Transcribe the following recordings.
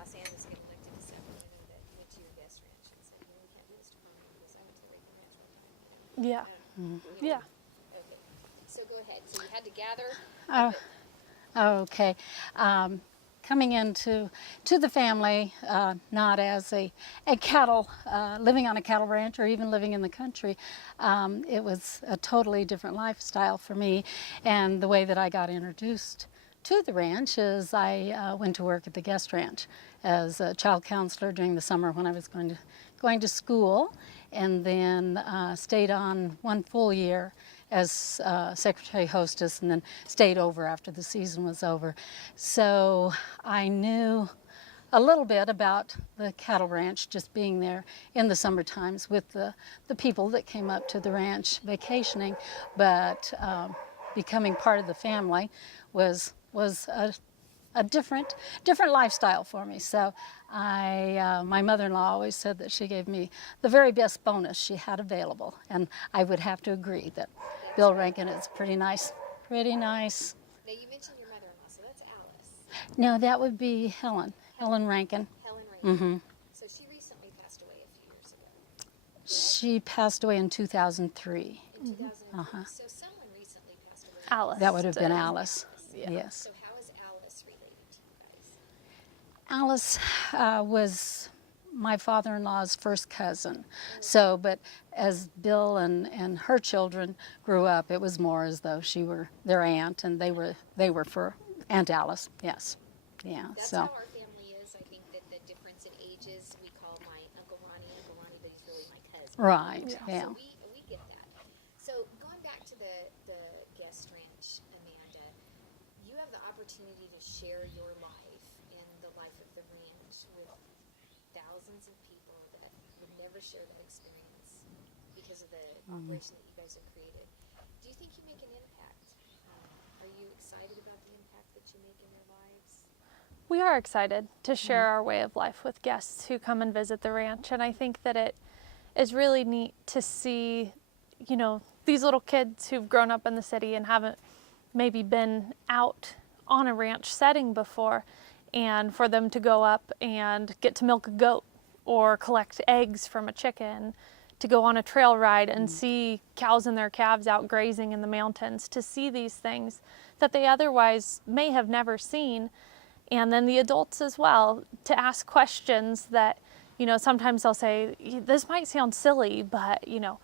Los Angeles getting elected to December, I know that you went to your guest ranch and said, we can't do this to farming because I went to the Rankin ranch one time. Yeah. Yeah. Okay. So go ahead. So you had to gather. Okay. Coming into the family, not as a cattle, living on a cattle ranch or even living in the country, it was a totally different lifestyle for me. And the way that I got introduced to the ranch is I went to work at the guest ranch as a child counselor during the summer when I was going to school, and then stayed on one full year as secretary hostess, and then stayed over after the season was over. So I knew a little bit about the cattle ranch, just being there in the summer times with the people that came up to the ranch vacationing, but becoming part of the family was a different lifestyle for me. So my mother-in-law always said that she gave me the very best bonus she had available, and I would have to agree that Bill Rankin is pretty nice. Pretty nice. Now you mentioned your mother-in-law, so that's Alice. No, that would be Helen Rankin. Helen Rankin. So she recently passed away a few years ago. She passed away in 2003. In 2003. So someone recently passed away. Alice. That would have been Alice. Yeah. Yes. So how is Alice related to you guys? Alice was my father-in-law's first cousin. So, but as Bill and her children grew up, it was more as though she were their aunt, and they were for Aunt Alice. Yes, yeah. That's So. how our family is. I think that the difference in ages, we call my Uncle Ronnie, but he's really my cousin. Right. Yeah. So we get that. So going back to the guest ranch, Amanda, you have the opportunity to share your life and the life of the ranch with thousands of people that would never share that experience because of the operation that you guys have created. Do you think you make an impact? Are you excited about the impact that you make in their lives? We are excited to share our way of life with guests who come and visit the ranch, and I think that it is really neat to see, you know, these little kids who've grown up in the city and haven't maybe been out on a ranch setting before, and for them to go up and get to milk a goat or collect eggs from a chicken, to go on a trail ride and see cows and their calves out grazing in the mountains, to see these things that they otherwise may have never seen. And then the adults as well, to ask questions that, you know, sometimes they'll say, this might sound silly, but, you know,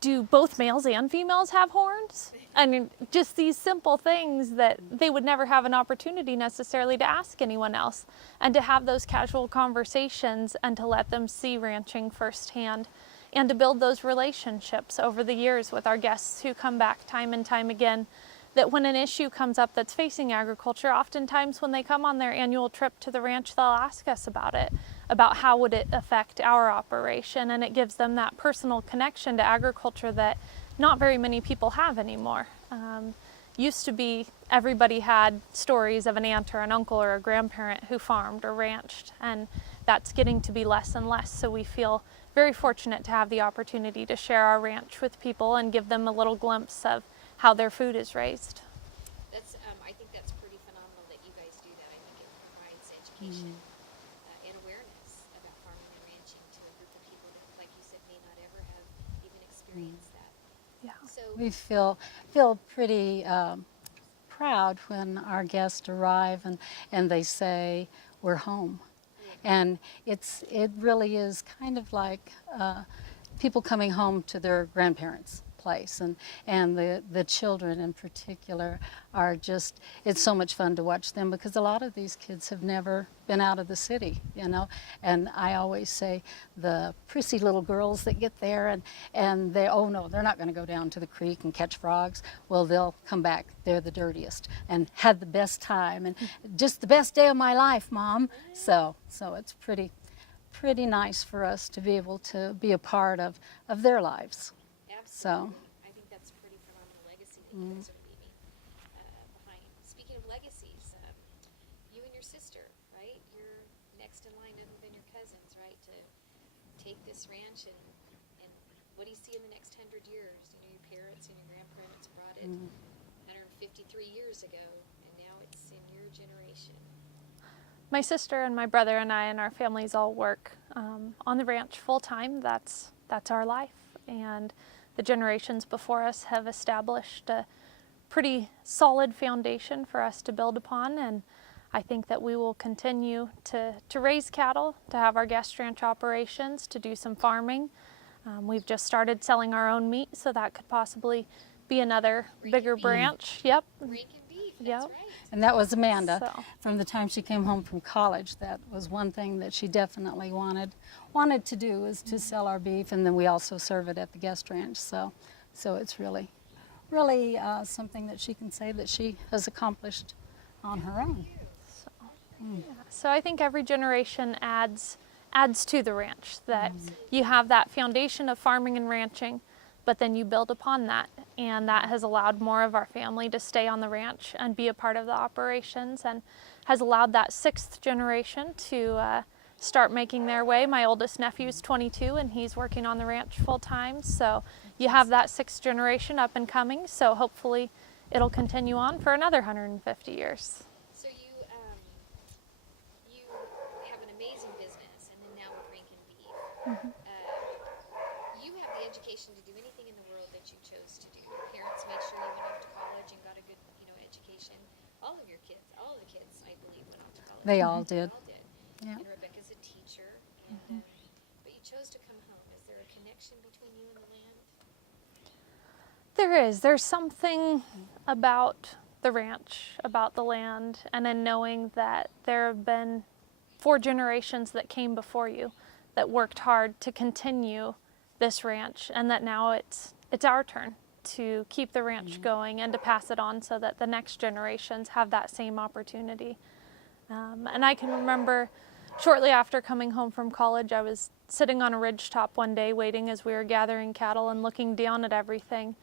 do both males and females have horns? I mean, just these simple things that they would never have an opportunity necessarily to ask anyone else, and to have those casual conversations and to let them see ranching firsthand, and to build those relationships over the years with our guests who come back time and time again, that when an issue comes up that's facing agriculture, oftentimes when they come on their annual trip to the ranch, they'll ask us about it, about how would it affect our operation, and it gives them that personal connection to agriculture that not very many people have anymore. Used to be everybody had stories of an aunt or an uncle or a grandparent who farmed or ranched, and that's getting to be less and less, so we feel very fortunate to have the opportunity to share our ranch with people and give them a little glimpse of how their food is raised. That's, I think that's pretty phenomenal that you guys do that. I think it provides education and awareness about farming and ranching to a group of people that, like you said, may not ever have even experienced that. Yeah. So We feel pretty proud when our guests arrive and they say, we're home. And it really is kind of like people coming home to their grandparents' place, and the children in particular are just, it's so much fun to watch them, because a lot of these kids have never been out of the city, you know. And I always say the prissy little girls that get there and they, oh no, they're not going to go down to the creek and catch frogs. Well, they'll come back, they're the dirtiest and had the best time and just the best day of my life, Mom. So it's pretty nice for us to be able to be a part of their lives. absolutely. I think that's a pretty phenomenal legacy that you guys are leaving behind. Speaking of legacies, you and your sister, right? You're next in line other than your cousins, right? To take this ranch and what do you see in the next 100 years? You know, your parents and your grandparents brought it 153 years ago, and now it's in your generation. my sister and my brother and I and our families all work on the ranch full time. That's our life, and the generations before us have established a pretty solid foundation for us to build upon, and I think that we will continue to raise cattle, to have our guest ranch operations, to do some farming. We've just started selling our own meat, so that could possibly be another bigger branch. Yep. Rankin beef, that's Yep. right. And that was Amanda. So. From the time she came home from college, that was one thing that she definitely wanted to do, is to sell our beef, and then we also serve it at the guest ranch. So it's really something that she can say that she has accomplished on her own. So I think every generation adds to the ranch, that you have that foundation of farming and ranching, but then you build upon that, and that has allowed more of our family to stay on the ranch and be a part of the operations, and has allowed that sixth generation to start making their way. My oldest nephew's 22 and he's working on the ranch full time, so you have that sixth generation up and coming, so hopefully it'll continue on for another 150 years. So you have an amazing business, and then now with Rankin Beef, you have the education to do anything in the world that you chose to do. Your parents made sure you went off to college and got a good, education. All of your kids, all of the kids, I believe, went off to college. They all did. They all did. Yeah. And Rebecca's a teacher, and but you chose to come home. Is there a connection between you and the land? There is. There's something about the ranch, about the land, and then knowing that there have been 4 generations that came before you that worked hard to continue this ranch, and that now it's our turn to keep the ranch going and to pass it on so that the next generations have that same opportunity. And I can remember shortly after coming home from college, I was sitting on a ridgetop one day waiting as we were gathering cattle and looking down at everything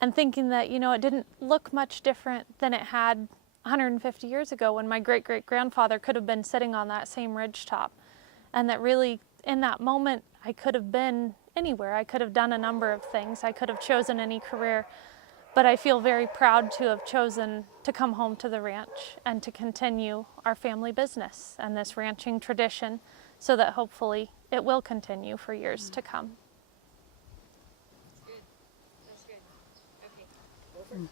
and thinking that, it didn't look much different than it had 150 years ago when my great-great-grandfather could have been sitting on that same ridgetop. And that really, in that moment, I could have been anywhere. I could have done a number of things. I could have chosen any career. But I feel very proud to have chosen to come home to the ranch and to continue our family business and this ranching tradition, so that hopefully it will continue for years to come. That's good. That's good. Okay. Over.